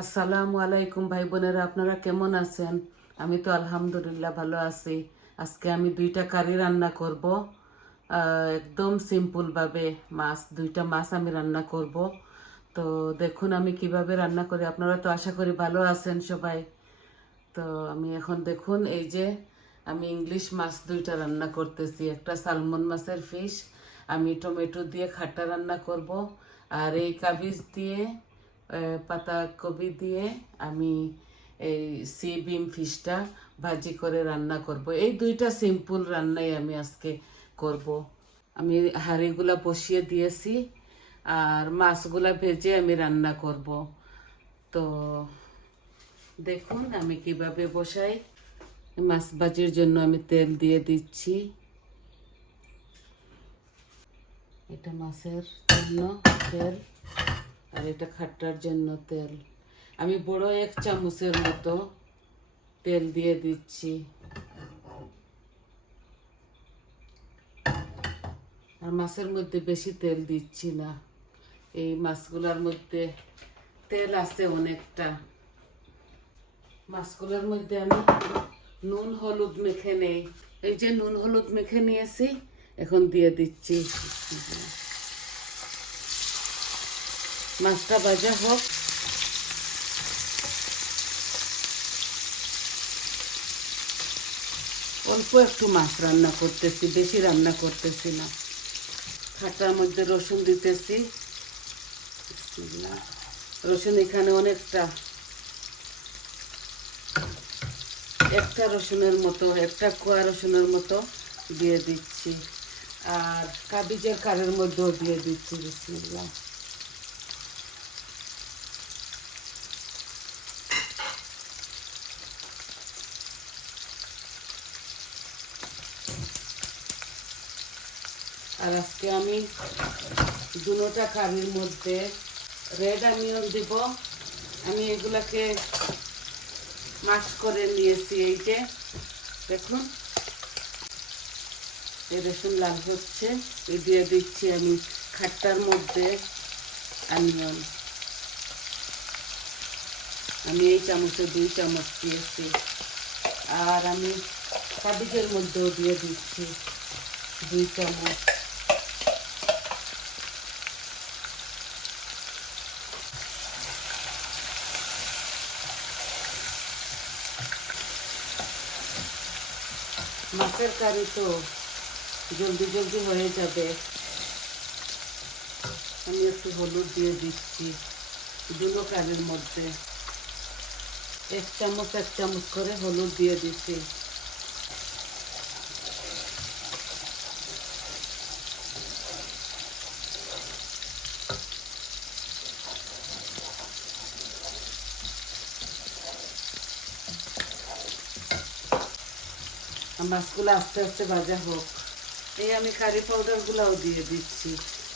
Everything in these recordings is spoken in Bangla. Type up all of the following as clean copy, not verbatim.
আসসালামু আলাইকুম ভাই বোনেরা, আপনারা কেমন আছেন? আমি তো আলহামদুলিল্লাহ ভালো আছি। আজকে আমি দুইটা কারি রান্না করব। একদম সিম্পলভাবে দুইটা মাছ আমি রান্না করব। তো দেখুন আমি কিভাবে রান্না করি। আপনারা তো আশা করি ভালো আছেন সবাই। তো আমি এখন দেখুন এই যে আমি ইংলিশ মাছ দুইটা রান্না করতেছি। একটা সালমন মাছের ফিশ আমি টমেটো দিয়ে খাট্টা রান্না করব। আর এই কাবিজ দিয়ে পাতাকপি দিয়ে আমি এই বিম ফিশটা ভাজি করে রান্না করব। এই দুইটা সিম্পল রান্নাই আমি আজকে করব। আমি হাঁড়িগুলা বসিয়ে দিয়েছি আর মাছগুলা ভেজে আমি রান্না করব। তো দেখুন আমি কিভাবে বসাই। মাছ ভাজির জন্য আমি তেল দিয়ে দিচ্ছি। এটা মাছের জন্য তেল আর এটা খাট্টার জন্য তেল। আমি বড় 1 চামচের মতো তেল দিয়ে দিচ্ছি। আর মাছের মধ্যে বেশি তেল দিচ্ছি না, এই মাছগুলোর মধ্যে তেল আছে অনেকটা। মাছগুলোর মধ্যে আমি নুন হলুদ মেখে নেই। এই যে নুন হলুদ মেখে নিয়েছি, এখন দিয়ে দিচ্ছি। মাছটা ভাজা হোক। অল্প একটু মাছ রান্না করতেছি, বেশি রান্না করতেছি না। খাটার মধ্যে রসুন দিতেছি। রসুন এখানে অনেকটা, একটা রসুনের মতো, একটা কোয়া রসুনের মতো দিয়ে দিচ্ছি। আর কাবিজের কারের মধ্যেও দিয়ে দিচ্ছি। বিসমিল্লাহ। আর আজকে আমি দুটোটা কারির মধ্যে রেড অনিয়ন দিব। আমি এগুলাকে মাশ করে নিয়েছি। এই যে দেখুন এই রসুন লাল হচ্ছে, এই দিয়ে দিচ্ছি আমি খাট্টার মধ্যে অনিয়ন। আমি এই চামচে 2 চামচ দিয়েছি। আর আমি কাবিজের মধ্যেও দিয়ে দিচ্ছি 2 চামচ। মাছের কারি তো জলদি জলদি হয়ে যাবে। আমি একটু হলুদ দিয়ে দিচ্ছি দুটো কারির মধ্যে। 1 চামচ 1 চামচ করে হলুদ দিয়ে দিচ্ছি। মাছগুলো আস্তে আস্তে ভাজা হোক। এই আমি কারি পাউডারগুলোও দিয়ে দিচ্ছি।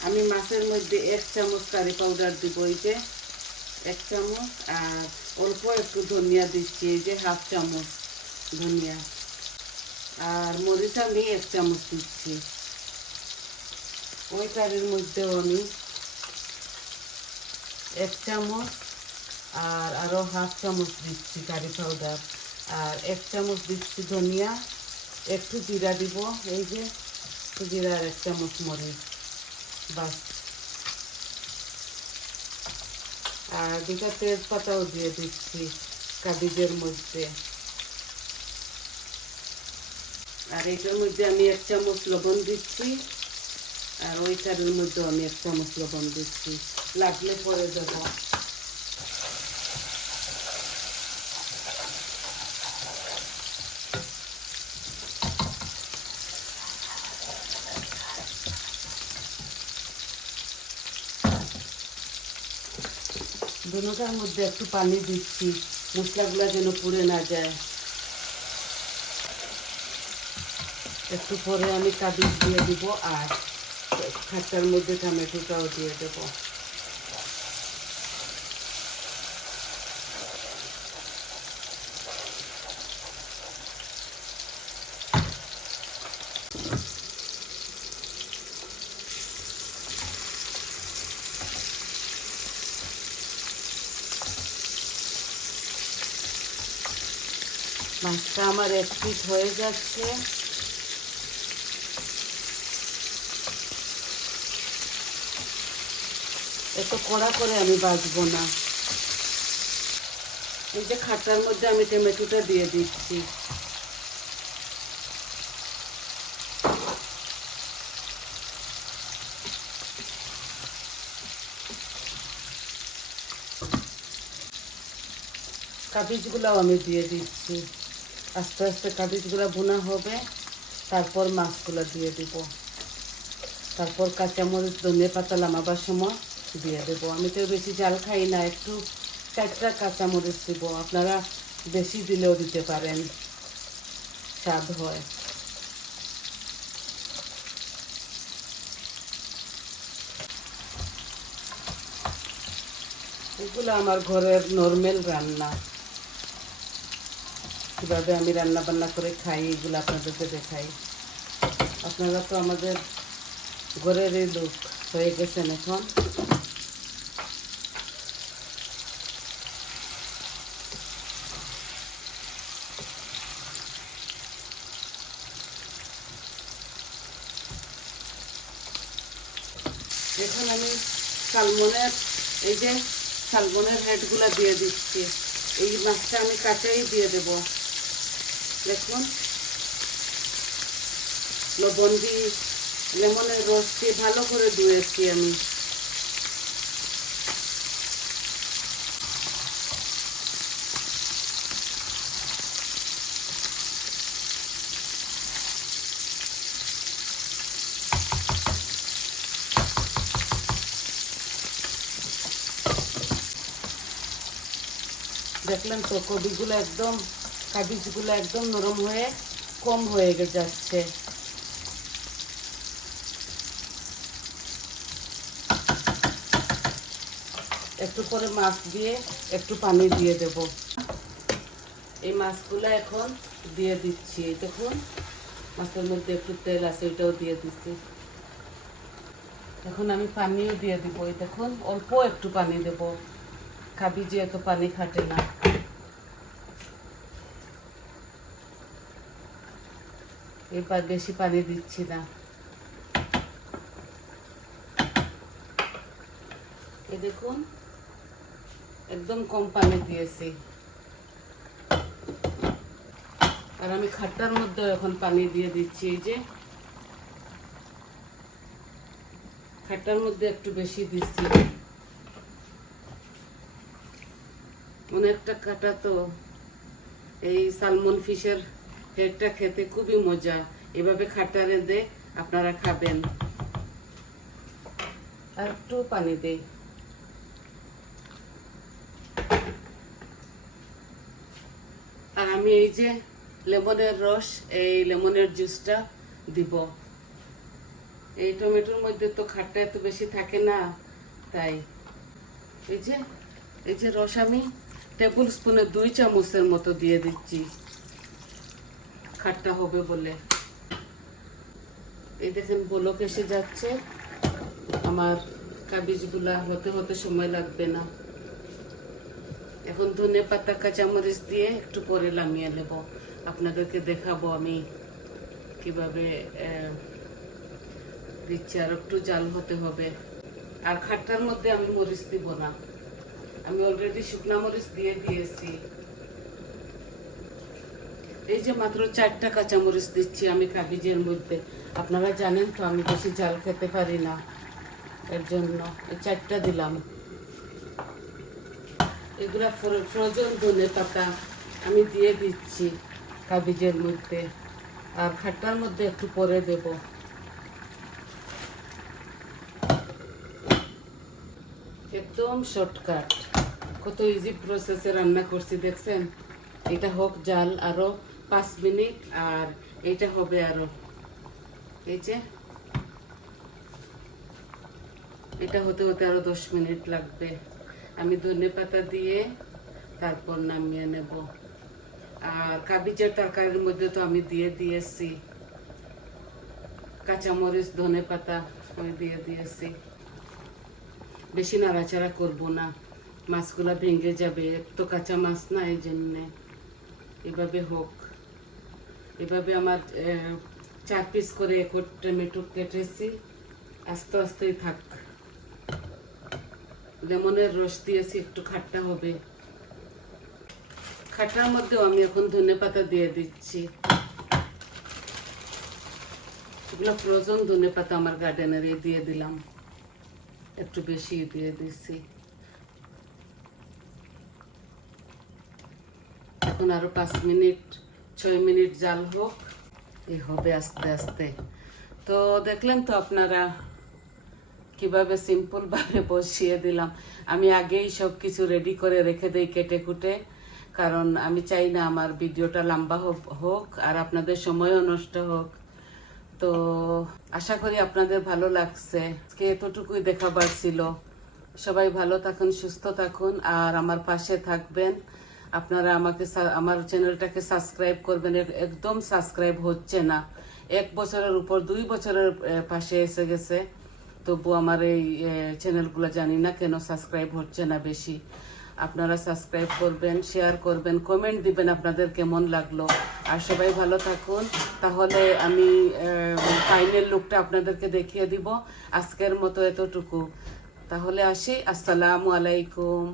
আমি মাছের মধ্যে 1 চামচ কারি পাউডার দিব, এই যে 1 চামচ। আর অল্প একটু ধনিয়া দিচ্ছি, এই যে 1/2 চামচ ধনিয়া। আর মরিচ আমি 1 চামচ দিচ্ছি। ওই কারির মধ্যেও আমি 1 চামচ আর আরও 1/2 চামচ দিচ্ছি কারি পাউডার। আর 1 চামচ দিচ্ছি ধনিয়া, একটু জিরা দিব, এই যে একটু জিরা আর 1 চামচ মরিচ, বাস। আর 2টা তেজপাতাও দিয়ে দিচ্ছি কাবিজের মধ্যে। আর এটার মধ্যে আমি 1 চামচ লবণ দিচ্ছি। আর ওই কারির মধ্যে আমি 1 চামচ লবণ দিচ্ছি, লাগলে পরে দেবো। দুটোটার মধ্যে একটু পানি দিচ্ছি, মশলাগুলো যেন পুড়ে না যায়। একটু পরে আমি কাবিজ দিয়ে দিব আর খাট্টার মধ্যে টমেটোটাও দিয়ে দেব। মাছটা আমার এক পিঠ হয়ে যাচ্ছে। এত কড়া করে আমি ভাজবো না। এই যে খাট্টার মধ্যে আমি টমেটোটা দিয়ে দিচ্ছি। কাবিজগুলাও আমি দিয়ে দিচ্ছি। আস্তে আস্তে কাবিজগুলা ভুনা হবে, তারপর মাছগুলো দিয়ে দিব, তারপর কাঁচামরিচ ধনিয়া পাতা নামাবার সময় দিয়ে দেবো। আমি তো বেশি জাল খাই না, একটু 4টা কাঁচামরিচ দিব, আপনারা বেশি দিলেও দিতে পারেন, স্বাদ হয়। এগুলো আমার ঘরের নর্মাল রান্না, কীভাবে আমি রান্না বান্না করে খাই এগুলো আপনাদেরকে দেখাই। আপনারা তো আমাদের ঘরেরই লোক হয়ে গেছেন এখন। এখন আমি সালমনের এই যে সালমনের হেডগুলো দিয়ে দিচ্ছি। এই মাছটা আমি কাঁচাই দিয়ে দেব। দেখুন, লবণ দিয়ে লেমনের রস দিয়ে ভালো করে ধুয়েছি আমি। দেখলেন তো কবিগুলো একদম, কাবিজগুলো একদম নরম হয়ে কম হয়ে যাচ্ছে। একটু পরে মাছ দিয়ে একটু পানি দিয়ে দেব। এই মাছগুলো এখন দিয়ে দিচ্ছি। দেখুন, মাছের মধ্যে একটু তেল আছে, ওইটাও দিয়ে দিচ্ছি। এখন আমি পানিও দিয়ে দিব। এই দেখুন, অল্প একটু পানি দেব, কাবিজে এত পানি খাটে না। এবার বেশি পানি দিচ্ছি না। এই দেখুন, একদম কম পানি দিয়েছি। আর আমি খাট্টার মধ্যে এখন পানি দিয়ে দিচ্ছি। এই যে খাট্টার মধ্যে একটু বেশি দিচ্ছি, অনেকটা কাটা তো। এই সালমন ফিশের হেডটা খেতে খুবই মজা। এভাবে খাট্টা রেঁধে আপনারা খাবেন। আর একটু পানি দেই। আর আমি এই যে লেমনের রস, এই লেমনের জুসটা দিব। এই টমেটোর মধ্যে তো খাট্টা এত বেশি থাকে না, তাই এই যে রস আমি টেবিল স্পুনে 2 চামচের মতো দিয়ে দিচ্ছি, খাট্টা হবে বলে। এই দেখেন বলক এসে যাচ্ছে। আমার কাবিজগুলা হতে হতে সময় লাগবে না। এখন ধনে পাতা কাঁচামরিচ দিয়ে একটু পরে নামিয়ে নেব। আপনাদেরকে দেখাবো আমি কিভাবে দিচ্ছি। আর একটু জাল হতে হবে। আর খাট্টার মধ্যে আমি মরিচ দিব না, আমি অলরেডি শুকনা মরিচ দিয়ে দিয়েছি। এই যে মাত্র 4টা কাঁচামরিচ দিচ্ছি আমি কাবিজের মধ্যে। আপনারা জানেন তো আমি বেশি জাল খেতে পারি না, এর জন্য এই 4টা দিলাম। এগুলা ফ্রোজেন ধনে পাতা আমি দিয়ে দিচ্ছি কাবিজের মধ্যে। আর খাট্টার মধ্যে একটু পরে দেব। একদম শর্টকাট, কত ইজি প্রসেসে রান্না করছি দেখছেন। এটা হোক জাল আরো 5 মিনিট, আর এটা হবে আরো, এই যে এটা হতে হতে আরো 10 মিনিট লাগবে। আমি ধনে পাতা দিয়ে তারপর নামিয়ে নেব। আর কাবিজের তরকারির মধ্যে তো আমি দিয়ে দিয়েছি কাঁচামরিচ ধনে পাতা, ওই দিয়ে দিয়েছি। বেশি নাড়াচাড়া করব না, মাছগুলা ভেঙে যাবে, তো কাঁচা মাছ না, এই জন্যে। এভাবে হোক। এভাবে আমার 4 পিস করে এক টমেটো কেটেছি, আস্তে আস্তেই থাক। লেমনের রস দিয়েছি, একটু খাট্টা হবে। খাটার মধ্যেও আমি এখন ধনেপাতা দিয়ে দিচ্ছি। এগুলো ফ্রোজেন ধনেপাতা আমার গার্ডেনের, দিয়ে দিলাম, একটু বেশি দিয়ে দিচ্ছি। এখন আরো 5 মিনিট 6 মিনিট জাল হোক, এই হবে আস্তে আস্তে। তো দেখলেন তো আপনারা কিভাবে সিম্পল ভাবে বসিয়ে দিলাম। আমি আগেই সব কিছু রেডি করে রেখে দেই কেটে কুটে, কারণ আমি চাই না আমার ভিডিওটা লম্বা হোক আর আপনাদের সময়ও নষ্ট হোক। তো আশা করি আপনাদের ভালো লাগছে। আজকে এতটুকুই দেখাবার ছিল। সবাই ভালো থাকুন, সুস্থ থাকুন আর আমার পাশে থাকবেন। আপনারা আমার চ্যানেলটাকে সাবস্ক্রাইব করবেন। একদম সাবস্ক্রাইব হচ্ছে না, 1 বছরের উপর 2 বছরের পাশে এসে গেছে, তবু আমার এই চ্যানেলগুলো জানি না কেন সাবস্ক্রাইব হচ্ছে না বেশি। আপনারা সাবস্ক্রাইব করবেন, শেয়ার করবেন, কমেন্ট দিবেন আপনাদের কেমন লাগলো। আর সবাই ভালো থাকুন। তাহলে আমি ফাইনাল লুকটা আপনাদেরকে দেখিয়ে দিব। আজকের মতো এতটুকু। তাহলে আসি, আসসালামু আলাইকুম।